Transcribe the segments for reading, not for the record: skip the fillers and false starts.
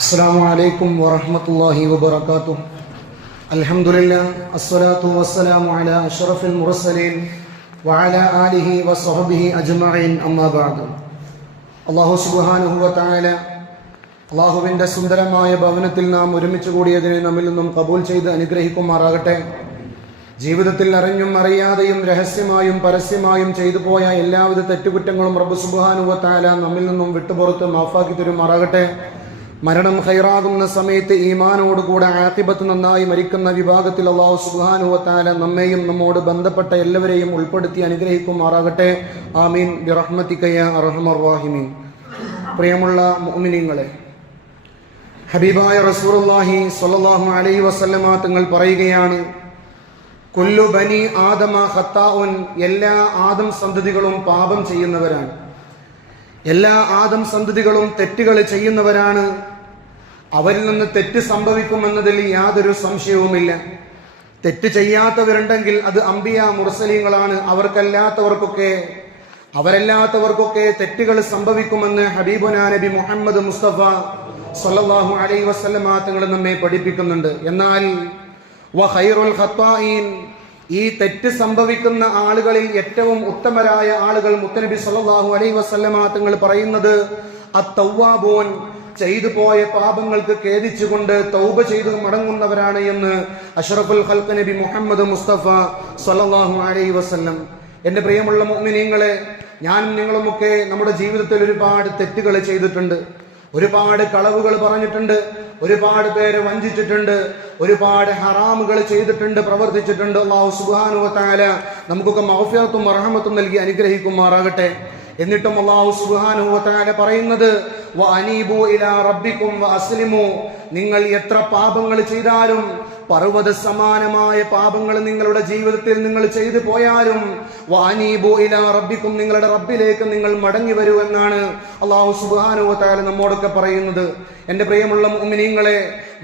അസ്സലാമു അലൈക്കും വറഹ്മത്തുള്ളാഹി വബറകാതുഹു. അൽഹംദുലില്ലാഹ് അസ്സലാത്തു വസ്സലാമു അലാ അഷ്റഫിൽ മുർസലീൻ വഅലാ ആലിഹി വസ്വഹ്ബിഹി അജ്മഈൻ. അമ്മാ ബഅദ്. അല്ലാഹു സുബ്ഹാനഹു വ തആല അല്ലാഹുവിന്റെ സുന്ദരമായ ഭവനത്തിൽ നാം ഒരുമിച്ച് കൂടിയതിനെ നമ്മിൽ നിന്നും ഖബൂൽ ചെയ്ത് അനുഗ്രഹിക്കുമാറാകട്ടെ. ജീവിതത്തിൽ അറിഞ്ഞും അറിയാതെയും രഹസ്യമായും പരസ്യമായും ചെയ്തു പോയ എല്ലാവിധ തെറ്റുകുറ്റങ്ങളും റബ്ബ് സുബ്ഹാനഹു വ തആല നമ്മിൽ നിന്നും വിട്ടുപുറത്ത് മാഫാക്കി തരുമാറാകട്ടെ. മരണം ഖൈറാകുന്ന സമയത്ത് ഈമാനോടുകൂടെ ആഖിബത്ത് നന്നായി മരിക്കുന്ന വിഭാഗത്തിൽ അല്ലാഹു സുബ്ഹാനഹു വ തആല നമ്മെയും നമ്മോട് ബന്ധപ്പെട്ട എല്ലാവരെയും ഉൾപ്പെടുത്തി അനുഗ്രഹിക്കുമാറാകട്ടെ. ആമീൻ ബിറഹ്മതിക യാ അർഹമർ റഹീമീൻ. പ്രിയമുള്ള മുഅ്മിനീങ്ങളെ, ഹബീബായ റസൂലുള്ളാഹി സ്വല്ലല്ലാഹു അലൈഹി വസല്ലമ തങ്ങൾ പറയുകയാണ്, കുല്ലു ബനി ആദമ ഖത്താഉൻ, എല്ലാ ആദം സന്തതികളും പാപം ചെയ്യുന്നവരാണ്. എല്ലാ ആദം സന്തതികളും തെറ്റുകൾ ചെയ്യുന്നവരാണ്. അവരിൽ നിന്ന് തെറ്റ് സംഭവിക്കുമെന്നതിൽ യാതൊരു സംശയവുമില്ല. തെറ്റ് ചെയ്യാത്തവരുണ്ടെങ്കിൽ അത് അംബിയ മുർസലീങ്ങളാണ്. അവരല്ലാത്തവർക്കൊക്കെ തെറ്റുകൾ സംഭവിക്കുമെന്ന് ഹബീബുനാ നബി മുഹമ്മദ് മുസ്തഫ സ്വല്ലല്ലാഹു അലൈഹി വസല്ലമ തങ്ങൾ നമ്മെ പഠിപ്പിക്കുന്നുണ്ട്. എന്നാൽ വഖൈറുൽ ഖത്താഈൻ, ഈ തെറ്റ് സംഭവിക്കുന്ന ആളുകളിൽ ഏറ്റവും ഉത്തമരായ ആളുകൾ മുത്തനബി സല്ലല്ലാഹു അലൈഹി വസല്ലമ തങ്ങൾ പറയുന്നത് അത്തവ്വാബൂൻ, ചെയ്തു പോയ പാപങ്ങൾക്ക് ഖേദിച്ചുകൊണ്ട് തൗബ ചെയ്ത് മടങ്ങുന്നവരാണ് എന്ന് അഷ്റഫുൽ ഖൽഖ് നബി മുഹമ്മദ് മുസ്തഫ സ്വല്ലല്ലാഹു അലൈഹി വസല്ലം. എന്റെ പ്രിയമുള്ള മുഅ്മിനീങ്ങളെ, ഞാനും നിങ്ങളുമൊക്കെ നമ്മുടെ ജീവിതത്തിൽ ഒരുപാട് തെറ്റുകൾ ചെയ്തിട്ടുണ്ട്. ഒരുപാട് കളവുകൾ പറഞ്ഞിട്ടുണ്ട്, ഒരുപാട് പേരെ വഞ്ചിച്ചിട്ടുണ്ട്, ഒരുപാട് ഹറാമുകൾ ചെയ്തിട്ടുണ്ട്, പ്രവർത്തിച്ചിട്ടുണ്ട്. അല്ലാഹു സുബ്ഹാനഹു വ തആല നമുക്കൊക്കെ മഗ്ഫിറത്തും റഹ്മത്തും നൽകി അനുഗ്രഹിക്കുമാറാകട്ടെ. എന്നിട്ടും അല്ലാഹു സുബ്ഹാനഹു വ തആല പറയുന്നത് വഅനീബു ഇലാ റബ്ബിക്കും വഅസ്ലിമു, നിങ്ങൾ എത്ര പാപങ്ങൾ ചെയ്താലും, പർവ്വത സമാനമായ പാപങ്ങൾ നിങ്ങളുടെ ജീവിതത്തിൽ നിങ്ങൾ ചെയ്തു പോയാലും, വഅനീബു ഇലാ റബ്ബിക്കും, നിങ്ങളുടെ റബ്ബിലേക്ക് നിങ്ങൾ മടങ്ങി വരൂ എന്നാണ് അല്ലാഹു സുബ്ഹാനഹു വ തആല നമ്മോടൊക്കെ പറയുന്നത്. എന്റെ പ്രിയമുള്ള മുഅ്മിനീങ്ങളെ,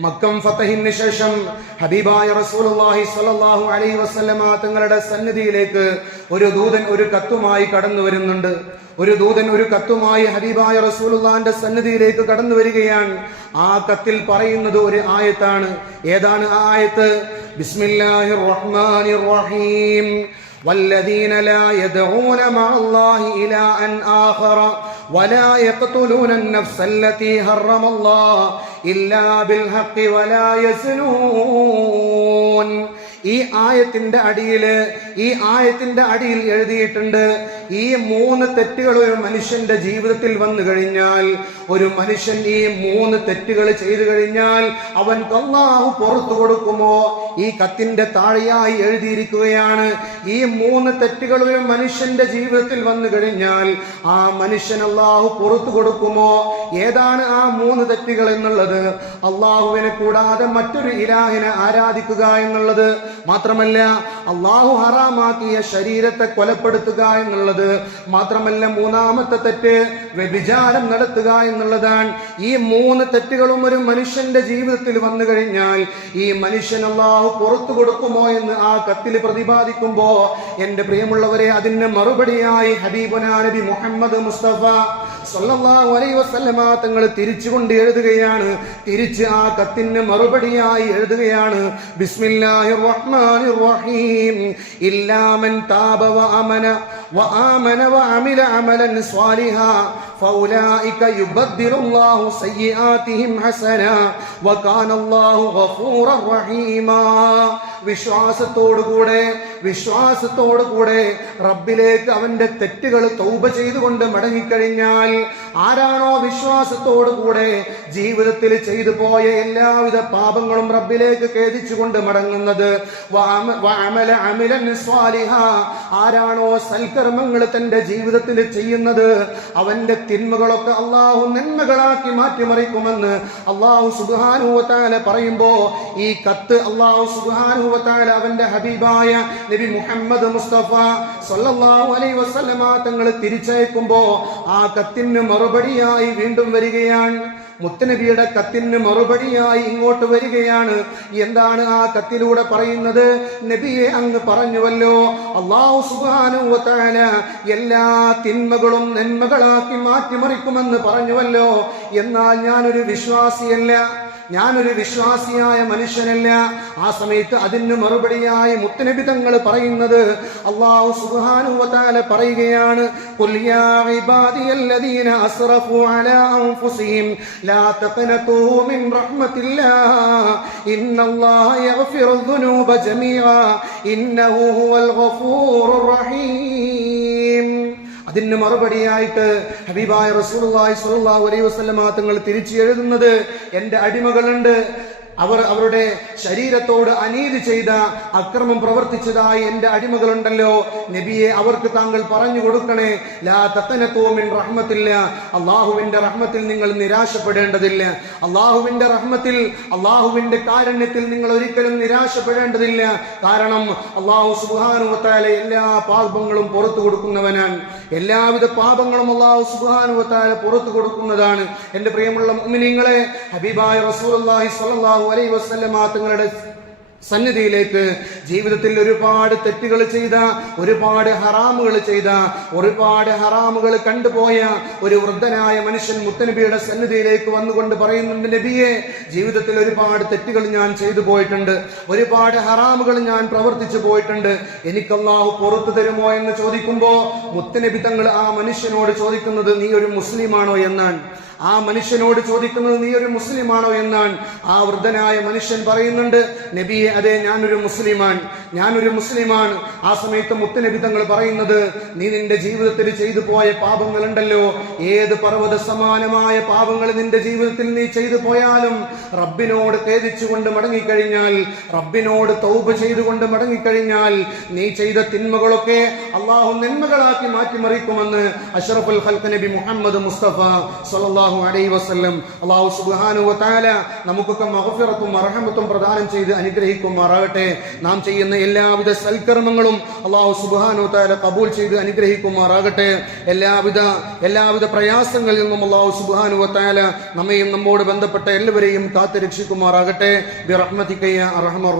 മക്കം ഫതഹിന് ശേഷം ഹബീബായ റസൂലുള്ളാഹി സ്വല്ലല്ലാഹു അലൈഹി വസല്ലമ തങ്ങളുടെ സന്നിധിയിലേക്ക് ഒരു ദൂതൻ ഒരു കത്തുമായി കടന്നു വരുന്നുണ്ട്. ഒരു കത്തുമായി ഹബീബായ റസൂലുള്ളാഹിന്റെ സന്നിധിയിലേക്ക് കടന്നു വരികയാണ്. ആ കത്തിൽ പറയുന്നത് ഒരു ആയത്താണ്. ഏതാണ് ആ ആയത്ത്? ബിസ്മില്ലാഹിർ റഹ്മാനിർ റഹീം. والذين لا يدعون مع الله إلها آخر ولا يقتلون النفس التي حرم الله إلا بالحق ولا يزنون. ഈ ആയത്തിന്റെ അടിയിൽ എഴുതിയിട്ടുണ്ട്, ഈ 3 തെറ്റുകൾ ഒരു മനുഷ്യന്റെ ജീവിതത്തിൽ വന്നു കഴിഞ്ഞാൽ, ഒരു മനുഷ്യൻ ഈ 3 തെറ്റുകൾ ചെയ്തു കഴിഞ്ഞാൽ അവൻക്ക് അല്ലാഹു പുറത്തു കൊടുക്കുമോ? ഈ കത്തിന്റെ താഴെയായി എഴുതിയിരിക്കുകയാണ്, ഈ 3 തെറ്റുകൾ ഒരു മനുഷ്യന്റെ ജീവിതത്തിൽ വന്നു കഴിഞ്ഞാൽ ആ മനുഷ്യൻ അല്ലാഹു പുറത്തു കൊടുക്കുമോ? ഏതാണ് ആ 3 തെറ്റുകൾ എന്നുള്ളത്? അല്ലാഹുവിനെ കൂടാതെ മറ്റൊരു ഇലാഹിനെ ആരാധിക്കുക എന്നുള്ളത്, മാത്രമല്ല അല്ലാഹു ഹറാമാക്കിയ ശരീരത്തെ കൊലപ്പെടുത്തുക എന്നുള്ളത്, മാത്രമല്ല 3ാമത്തെ തെറ്റ് വ്യഭിചാരം നടത്തുക എന്നുള്ളതാണ്. ഈ 3 തെറ്റുകളും ഒരു മനുഷ്യന്റെ ജീവിതത്തിൽ വന്നു കഴിഞ്ഞാൽ ഈ മനുഷ്യൻ അല്ലാഹു പുറത്തു കൊടുക്കുമോ എന്ന് ആ കത്തിൽ പ്രതിപാദിക്കുമ്പോ, എന്റെ പ്രിയമുള്ളവരെ, അതിന് മറുപടിയായി ഹബീബുനാ നബി മുഹമ്മദ് മുസ്തഫ സ്വല്ലല്ലാഹു അലൈഹി വസല്ലമ തങ്ങൾ തിരിച്ചുകൊണ്ട് എഴുതുകയാണ്. തിരിച്ച് ആ കത്തിന് മറുപടിയായി എഴുതുകയാണ്, ബിസ്മില്ലാഹിർ റഹ്മാനിർ റഹീം. ഇല്ലാ മൻ താബ വആമന വഅമില അമലൻ സ്വാലിഹാ ഫൗലൈക യുബദ്ദിലുല്ലാഹു സയ്യിആതിഹിം ഹസനാ വകാന അല്ലാഹു ഗഫൂറർ റഹീമാ. വിശ്വാസത്തോടുകൂടെ റബ്ബിലേക്ക് അവന്റെ തെറ്റുകൾ തൗബ ചെയ്തുകൊണ്ട് മടങ്ങിക്കഴിഞ്ഞാൽ, ആരാണോ വിശ്വാസത്തോടുകൂടെ ജീവിതത്തിൽ ചെയ്തു പോയ എല്ലാവിധ പാപങ്ങളും റബ്ബിലേക്ക് ഖേദിച്ചുകൊണ്ട് മടങ്ങുന്നത്, ആരാണോ സൽക്കർമ്മങ്ങൾ തന്റെ ജീവിതത്തിൽ ചെയ്യുന്നത്, അവന്റെ തിന്മകളൊക്കെ അല്ലാഹു നന്മകളാക്കി മാറ്റിമറിക്കുമെന്ന് അല്ലാഹു സുബ്ഹാനഹു വ തആല പറയുമ്പോ, ഈ കത്ത് അല്ലാഹു സുബ്ഹാനഹു വ തആല അവന്റെ ഹബീബായ നബി മുഹമ്മദ് മുസ്തഫ സ്വല്ലല്ലാഹു അലൈഹി വസല്ലമ തങ്ങൾ തിരിച്ചയക്കുമ്പോ ആ കത്തിന് മറുപടിയായി വീണ്ടും വരികയാണ്. മുത്തനബിയുടെ കത്തിന് മറുപടിയായി ഇങ്ങോട്ട് വരികയാണ്. എന്താണ് ആ കത്തിലൂടെ പറയുന്നത്? നബിയെ അങ്ങ് പറഞ്ഞുവല്ലോ, അല്ലാഹു സുബ്ഹാനഹു വ തആല എല്ലാ തിന്മകളും നന്മകളാക്കി മാറ്റിമറിക്കുമെന്ന് പറഞ്ഞുവല്ലോ. എന്നാൽ ഞാനൊരു വിശ്വാസിയല്ല, ഞാനൊരു വിശ്വാസിയായ മനുഷ്യനല്ല. ആ സമയത്ത് അതിന് മറുപടിയായി മുത്തനബി തങ്ങൾ പറയുന്നത്, അല്ലാഹു സുബ്ഹാനഹു വ തആല പറയുകയാണ്, ഖുൽ യാ ഇബാദിയല്ലദീന അസ്റഫു അലാ അൻഫുസിഹിം ലാ തഖ്നതൂ മിൻ റഹ്മത്തില്ലാഹ് ഇന്നല്ലാഹ യഗ്ഫിറു ദുനൂബ ജമീഅ ഇന്നഹു ഹുവൽ ഗഫൂറുർ റഹീം. അതിന് മറുപടിയായിട്ട് ഹബീബായ റസൂലുള്ളാഹി സ്വല്ലല്ലാഹു അലൈഹി വസല്ലമ തങ്ങൾ തിരിച്ചു എഴുതുന്നത്, എന്റെ അടിമകളുണ്ട്, അവർ അവരുടെ ശരീരത്തോട് അനീതി ചെയ്ത, അക്രമം പ്രവർത്തിച്ചതായി എന്റെ അടിമകളുണ്ടല്ലോ, നബിയെ അവർക്ക് താങ്കൾ പറഞ്ഞു കൊടുക്കണേ, ലാ തഖ്നതൂ മിൻ റഹ്മത്തില്ലാ, അല്ലാഹുവിന്റെ റഹ്മത്തിൽ നിങ്ങൾ നിരാശപ്പെടേണ്ടതില്ല. അല്ലാഹുവിന്റെ റഹ്മത്തിൽ, അല്ലാഹുവിന്റെ കാരുണ്യത്തിൽ നിങ്ങൾ ഒരിക്കലും നിരാശപ്പെടേണ്ടതില്ല. കാരണം അല്ലാഹു സുബ്ഹാനഹു വ തആല എല്ലാ പാപങ്ങളും പുറത്തു കൊടുക്കുന്നവനാണ്. എല്ലാവിധ പാപങ്ങളും അല്ലാഹു സുബ്ഹാനഹു വ തആല പുറത്തു കൊടുക്കുന്നതാണ്. എന്റെ പ്രിയമുള്ള മുഅ്മിനീങ്ങളെ, ഹബീബായ റസൂലുള്ളാഹി സ്വല്ലല്ലാഹു അലൈഹി വസല്ലമ തങ്ങളുടെ സന്നിധിയിലേക്ക് ജീവിതത്തിൽ ഒരുപാട് തെറ്റുകൾ ചെയ്ത, ഒരുപാട് ഹറാമുകൾ ചെയ്ത, ഒരുപാട് ഹറാമുകൾ കണ്ടുപോയ ഒരു വൃദ്ധനായ മനുഷ്യൻ മുത്തനബിയുടെ സന്നിധിയിലേക്ക് വന്നുകൊണ്ട് പറയുന്നുണ്ട്, നബിയെ, ജീവിതത്തിൽ ഒരുപാട് തെറ്റുകൾ ഞാൻ ചെയ്തു പോയിട്ടുണ്ട്, ഒരുപാട് ഹറാമുകൾ ഞാൻ പ്രവർത്തിച്ചു പോയിട്ടുണ്ട്, എനിക്ക് അല്ലാഹു പുറത്തു തരുമോ എന്ന് ചോദിക്കുമ്പോ മുത്തനബി തങ്ങൾ ആ മനുഷ്യനോട് ചോദിക്കുന്നത്, നീ ഒരു മുസ്ലിമാണോ എന്നാണ്. ആ മനുഷ്യനോട് ചോദിക്കുന്നത്, നീ ഒരു മുസ്ലിമാണോ എന്നാണ്. ആ വൃദ്ധനായ മനുഷ്യൻ പറയുന്നുണ്ട്, നബിയെ, അതെ, ഞാനൊരു മുസ്ലിമാണ്, ഞാനൊരു മുസ്ലിമാണ്. ആ സമയത്ത് മുത്തനബി തങ്ങൾ പറയുന്നത്, നീ നിന്റെ ജീവിതത്തിൽ ചെയ്തു പോയ പാപങ്ങളുണ്ടല്ലോ, ഏത് പർവ്വത സമാനമായ പാപങ്ങൾ നിന്റെ ജീവിതത്തിൽ നീ ചെയ്തു പോയാലും റബ്ബിനോട് ഖേദിച്ചുകൊണ്ട് മടങ്ങിക്കഴിഞ്ഞാൽ, റബ്ബിനോട് തൗബ ചെയ്തുകൊണ്ട് മടങ്ങിക്കഴിഞ്ഞാൽ, നീ ചെയ്ത തിന്മകളൊക്കെ അല്ലാഹു നന്മകളാക്കി മാറ്റിമറിക്കുമെന്ന് അഷ്റഫുൽ ഖൽഖ് നബി മുഹമ്മദ് മുസ്തഫ സ്വല്ലല്ലാഹു അലൈഹി വസല്ലം. അല്ലാഹു സുബ്ഹാനഹു വ തആല നമുക്കൊക്കെ മഗ്ഫിറത്തും മർഹമത്തും പ്രദാനം ചെയ്ത് അനുഗ്രഹിക്കുമാറാകട്ടെ. നാം ചെയ്യുന്ന എല്ലാവിധ സൽക്കർമ്മങ്ങളും അല്ലാഹു സുബ്ഹാനഹു വ തആല ഖബൂൽ ചെയ്ത് അനുഗ്രഹിക്കുമാറാകട്ടെ. എല്ലാവിധ പ്രയാസങ്ങളിൽ നിന്നും അല്ലാഹു സുബ്ഹാനഹു വ തആല നമ്മയും നമ്മോട് ബന്ധപ്പെട്ട എല്ലാവരെയും കാത്തു രക്ഷിക്കുമാറാകട്ടെ. ബിറഹ്മതിക യാ അർഹമർ